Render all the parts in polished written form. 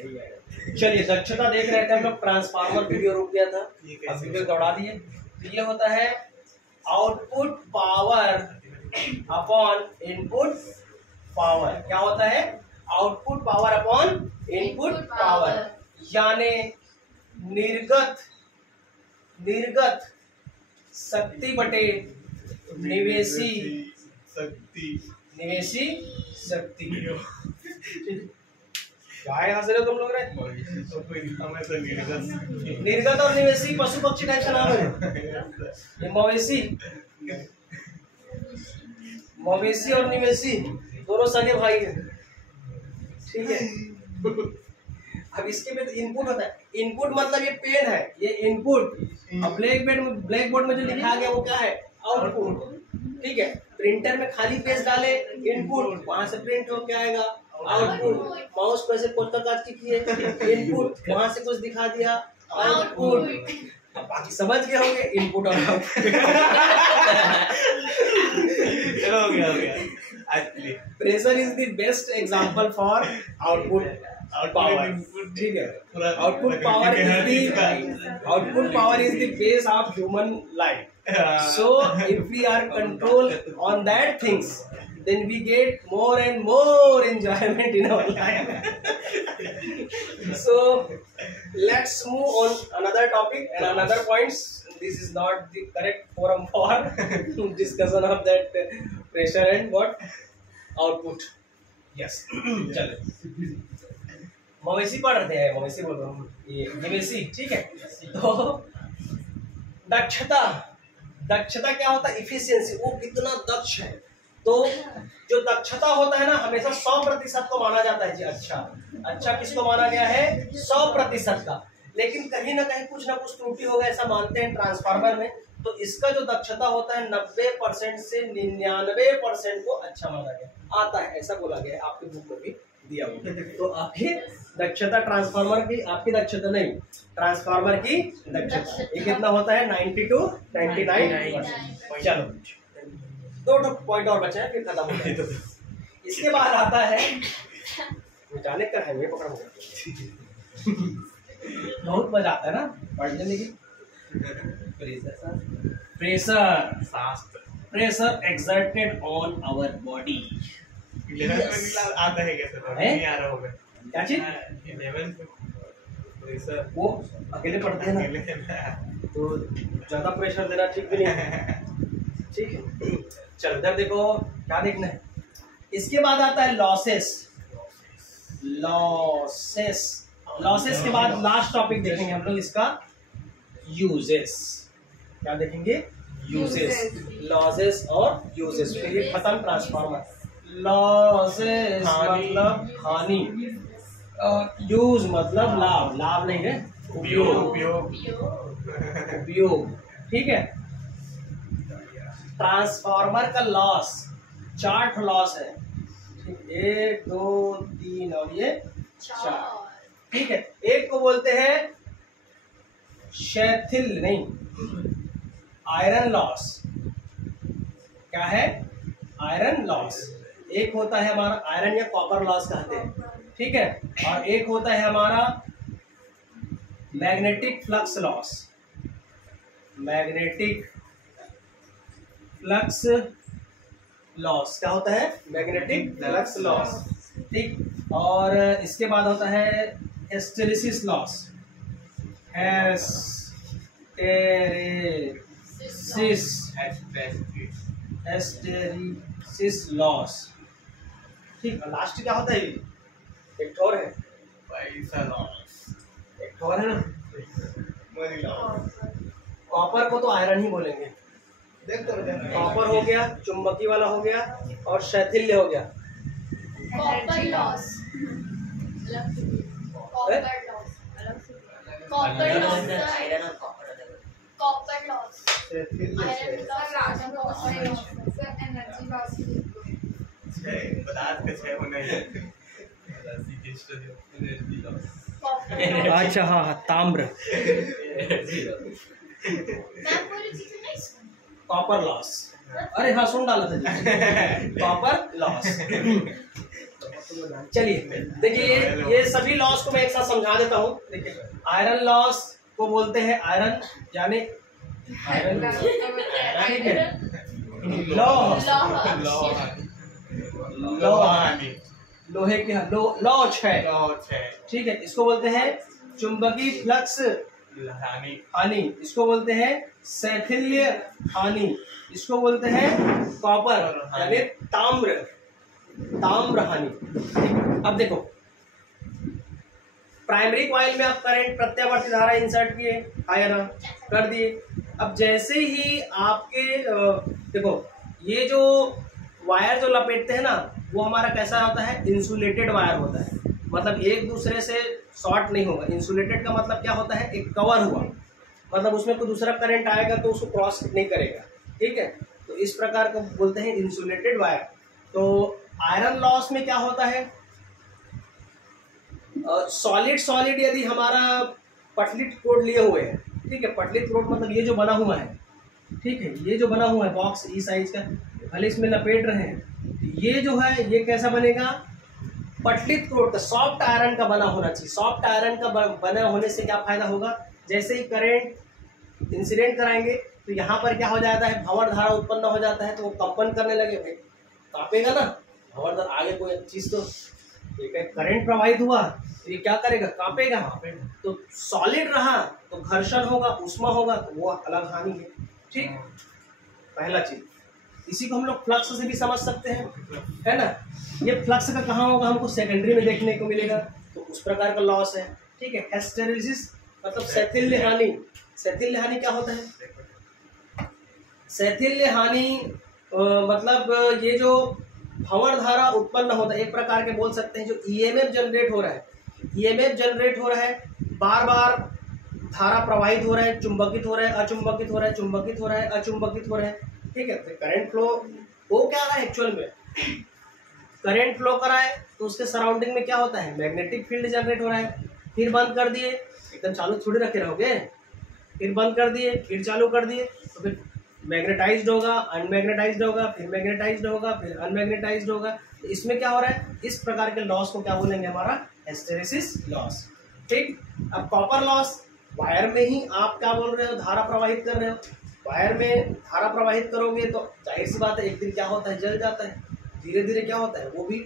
चलिए दक्षता देख रहे थे हम लोग, ट्रांसफार्मर वीडियो रुक गया था, अब वीडियो दौड़ा दिए। तो ये होता है output power upon input power. क्या होता है? Output power upon input power, यानी निर्गत शक्ति बटे निवेशी शक्ति। क्या हंस रहे हो तुम लोग? निर्गत और निवेशी पशु पक्षी टाइप का नाम है ये। मवेशी और निवेशी दोनों सगे भाई हैं, ठीक है। अब इसके में तो इनपुट होता है। इनपुट मतलब ये पेन है, ये इनपुट। अब ब्लैक बोर्ड में जो लिखा गया वो क्या है? आउटपुट, ठीक है। प्रिंटर में खाली पेज डाले इनपुट, वहां से प्रिंट होके आएगा आउटपुट। माउस पर से पोस्टर काट के किए इनपुट, वहां से कुछ दिखा दिया आउटपुट। अब बाकी समझ गए होंगे इनपुट और आउटपुट। चलो हो गया pressure is the best example for output power, ठीक है। Output power is the base of human life. So if we are control on that things, then we get more and more enjoyment in our life. So let's move on another topic and another points. This is not the correct forum for discussion of that pressure and what output. Yes. चलो मवेशी पढ़ रहे हैं, मवेशी बोल रहा हूँ, ये निवेशी, ठीक है। तो दक्षता क्या होता है? इफिशियंसी, वो कितना दक्ष है। तो जो दक्षता होता है ना, हमेशा 100% को माना जाता है जी। अच्छा किसको माना गया है? 100% का। लेकिन कहीं ना कहीं कुछ ना कुछ त्रुटि होगा ऐसा मानते हैं ट्रांसफार्मर में। तो इसका जो दक्षता होता है 90% से 99% को अच्छा माना गया आता है, ऐसा बोला गया है, आपके बुक में भी दिया हुआ। तो आपकी दक्षता ट्रांसफार्मर की, आपकी दक्षता नहीं, ट्रांसफार्मर की दक्षता ये कितना होता है? 90 to 99%। चलो 2 पॉइंट और बचा है, फिर खत्म हो जाएगा। इसके बाद आता है जाने का है, मैं पकड़ बहुत मजा आता है ना पढ़ने में। Pressure exerted on our body. आता है कैसे? नहीं आ रहा होगा क्या चीज? 11 वो अकेले पढ़ते हैं ना, तो ज्यादा प्रेशर देना ठीक भी नहीं है, ठीक है। चलो इधर देखो, क्या देखना है? इसके बाद आता है लॉसेस के बाद लास्ट टॉपिक देखेंगे हम लोग इसका, यूजेस। क्या देखेंगे? यूजेस, लॉसेस और यूजेस। फिर ये खत्म ट्रांसफार्मर। लॉसेस मतलब हानि, यूज मतलब लाभ, लाभ नहीं है, उपयोग, ठीक है। ट्रांसफार्मर का लॉस 4 लॉस है, 1 2 3 और ये 4, ठीक है। एक को बोलते हैं शैथिल नहीं, आयरन लॉस। क्या है? Iron loss. एक होता है हमारा आयरन या कॉपर लॉस कहते हैं, ठीक है। और एक होता है हमारा magnetic flux loss. Magnetic flux loss क्या होता है? मैग्नेटिक फ्लक्स लॉस, ठीक। और इसके बाद होता है हिस्टेरिसिस लॉस। हिस्टेरिसिस लॉस, ठीक। लास्ट क्या होता है? एक और है पैसा लॉस, एक और है ना, मनी लॉस। कॉपर को तो आयरन ही बोलेंगे। कॉपर हो गया, चुंबकीय वाला हो गया, और शैथिल्य हो गया। कॉपर लॉस, कॉपर लॉस, अच्छा हाँ, ताम्र, कॉपर लॉस। अरे हाँ, सुन डाला था कॉपर लॉस। चलिए देखिए ये सभी लॉस को मैं एक साथ समझा देता हूँ। देखिए आयरन लॉस को बोलते हैं आयरन यानी आयरन, ठीक है। लोहे की लौ है, ठीक है। इसको बोलते हैं चुंबकीय फ्लक्स हानि, इसको बोलते हैं शैथिल्य हानि, इसको बोलते हैं कॉपर यानी ताम्र हानि। अब देखो प्राइमरी कॉइल में आप करंट प्रत्यावर्ती धारा इंसर्ट किए, आया ना, कर दिए। अब जैसे ही आपके देखो ये जो वायर जो लपेटते हैं ना वो हमारा कैसा होता है, इंसुलेटेड वायर होता है, मतलब एक दूसरे से शॉर्ट नहीं होगा। इंसुलेटेड का मतलब क्या होता है, एक कवर हुआ, मतलब उसमें कोई दूसरा करंट आएगा तो उसको क्रॉस नहीं करेगा, ठीक है। तो इस प्रकार को बोलते हैं इंसुलेटेड वायर। तो आयरन लॉस में क्या होता है, सॉलिड यदि हमारा पटली कोड लिए हुए हैं, ठीक है, पटली कोड मतलब ये जो बना हुआ है, ठीक है, ये जो बना हुआ है बॉक्स इस साइज का, भले इसमें लपेट रहे हैं, ये जो है ये कैसा बनेगा, पटलित क्रोट का, सॉफ्ट आयरन का बना होना चाहिए। सॉफ्ट आयरन का बना होने से क्या फायदा होगा, जैसे ही करंट इंसिडेंट कराएंगे तो यहाँ पर क्या हो जाता है, भंवर धारा उत्पन्न हो जाता है, तो वो कंपन करने लगे, भाई कांपेगा ना भंवर धारा, आगे कोई चीज तो करंट प्रवाहित हुआ तो ये क्या करेगा, कांपेगा। तो सॉलिड रहा तो घर्षण होगा, उष्मा होगा, तो वो अलग हानि है, ठीक। पहला चीज, इसी को हम लोग फ्लक्स से भी समझ सकते हैं, है ना। ये फ्लक्स का कहाँ होगा, हमको सेकेंडरी में देखने को मिलेगा, तो उस प्रकार का लॉस है, ठीक है। हिस्टेरेसिस मतलब शैथिल्य हानि। शैथिल्य हानि क्या होता है, शैथिल्य हानि मतलब ये जो भंवर धारा उत्पन्न होता है, एक प्रकार के बोल सकते हैं जो ईएमएफ जनरेट हो रहा है, ईएमएफ जनरेट हो रहा है, बार बार धारा प्रवाहित हो रहा है, चुंबकित हो रहा है, अचुंबकित हो रहा है, चुंबकित हो रहा है, अचुंबकित हो रहा है, ठीक है। तो करंट फ्लो हो क्या रहा है, एक्चुअल में करंट फ्लो करा है तो उसके सराउंडिंग में क्या होता है, मैग्नेटिक फील्ड जनरेट हो रहा है। फिर बंद कर दिए, एकदम चालू थोड़ी रखे रहोगे, फिर बंद कर दिए, फिर चालू कर दिए, तो फिर मैग्नेटाइज्ड होगा, अनमैग्नेटाइज्ड होगा, फिर मैग्नेटाइज्ड होगा, फिर अनमैग्नेटाइज्ड होगा। तो इसमें क्या हो रहा है, इस प्रकार के लॉस को क्या बोलेंगे, हमारा हिस्टेरेसिस लॉस, ठीक। अब कॉपर लॉस, वायर में ही आप क्या बोल रहे हो, धारा प्रवाहित कर रहे हो, वायर में धारा प्रवाहित करोगे तो जाहिर सी बात है एक दिन क्या होता है, जल जाता है, धीरे धीरे क्या होता है, वो भी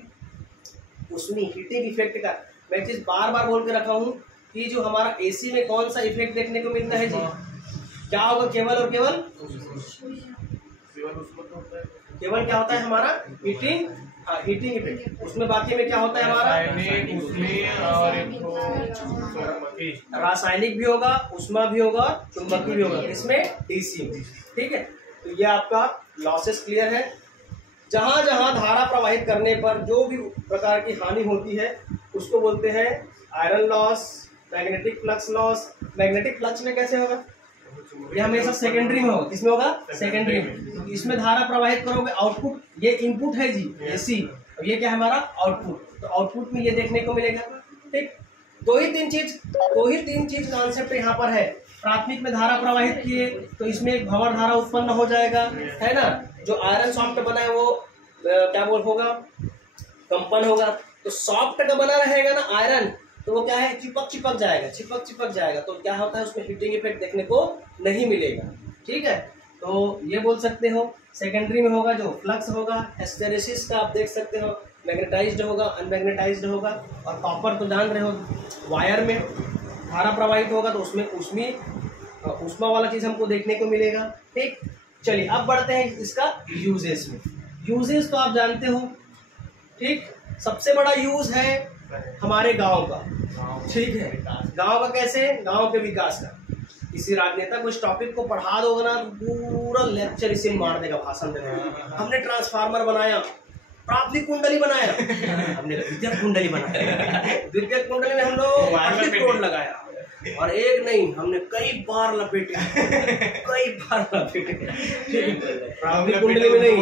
उसमें हीटिंग इफेक्ट का। मैं चीज बार बार बोल के रखा हूँ कि जो हमारा एसी में कौन सा इफेक्ट देखने को मिलता है जी, क्या होगा, केवल और केवल क्या होता है हमारा हीटिंग, हाँ हीटिंग इफेक्ट। उसमें बाकी में क्या होता है हमारा, रासायनिक भी होगा, उष्मा भी होगा, चुंबकीय भी होगा, इसमें डीसी, ठीक है। तो ये आपका लॉसेस क्लियर है। जहां जहां धारा प्रवाहित करने पर जो भी प्रकार की हानि होती है उसको बोलते हैं iron loss, magnetic flux loss. Magnetic flux में कैसे होगा, ये हमेशा सेकेंडरी में होगा, किसमें होगा, सेकेंडरी में। तो इसमें धारा प्रवाहित करोगे, आउटपुट, ये इनपुट है जी एसी, और ये क्या है हमारा आउटपुट, तो आउटपुट में ये देखने को मिलेगा, ठीक। दो ही तीन चीज कॉन्सेप्ट यहाँ पर है। प्राथमिक में धारा प्रवाहित किए तो इसमें एक भंवर धारा उत्पन्न हो जाएगा, है ना। जो आयरन सॉफ्ट बना है वो क्या बोल होगा, कंपन होगा। तो सॉफ्ट का बना रहेगा ना आयरन, तो वो क्या है, चिपक जाएगा, तो क्या होता है, उसमें हीटिंग इफेक्ट देखने को नहीं मिलेगा, ठीक है। तो ये बोल सकते हो। सेकेंडरी में होगा जो फ्लक्स होगा, हिस्टेरेसिस का आप देख सकते हो, मैग्नेटाइज्ड होगा, अनमैग्नेटाइज्ड होगा। और कॉपर तो जान रहे हो, वायर में धारा प्रवाहित होगा तो उसमें उष्मा वाला चीज हमको देखने को मिलेगा, ठीक। चलिए अब बढ़ते हैं इसका यूजेस में। यूजेस तो आप जानते हो, ठीक। सबसे बड़ा यूज है हमारे गांव का, ठीक है। गांव का कैसे, गांव के विकास का। किसी राजनेता को इस टॉपिक को पढ़ा दोगे ना, पूरा लेक्चर इसे मार देगा, भाषण देगा। हमने ट्रांसफार्मर बनाया, प्राथमिक कुंडली बनाया, हमने द्वितीयक कुंडली बनाया, द्वितीयक कुंडली में हम लोग तोड़ लगाया, और एक नहीं हमने कई बार लपेटे, प्राथमिक कुंडली में नहीं,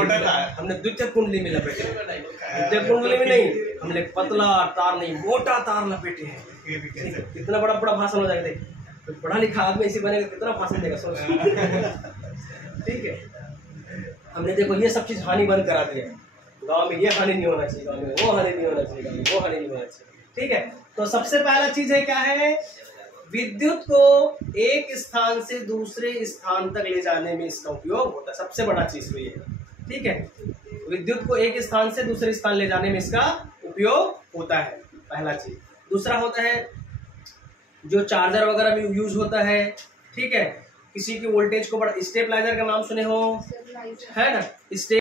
हमने द्वितीयक कुंडली में लपेटे, द्वितीयक कुंडली में नहीं, हमने पतला तार नहीं मोटा तार लपेटे हैं। कितना बड़ा भाषण हो जाएगा, देख तो पढ़ा लिखा आदमी ऐसे बनेगा, कितना भाषण देगा, सोच, ठीक है। हमने देखो ये सब चीज हानि बंद करा दिया, गाँव में ये हानि नहीं होना चाहिए, गाँव में वो हानि नहीं होना चाहिए, गाँव में वो हानि नहीं होना चाहिए। ठीक है, तो सबसे पहला चीज है क्या है, विद्युत को एक स्थान से दूसरे स्थान तक ले जाने में इसका उपयोग होता है। सबसे बड़ा चीज तो ये है। ठीक है, विद्युत को एक स्थान से दूसरे स्थान ले जाने में इसका उपयोग होता है, पहला चीज। दूसरा होता है जो चार्जर वगैरह में यूज होता है। ठीक है, किसी की वोल्टेज को बड़ा, स्टेबलाइजर का नाम सुने हो, है ना,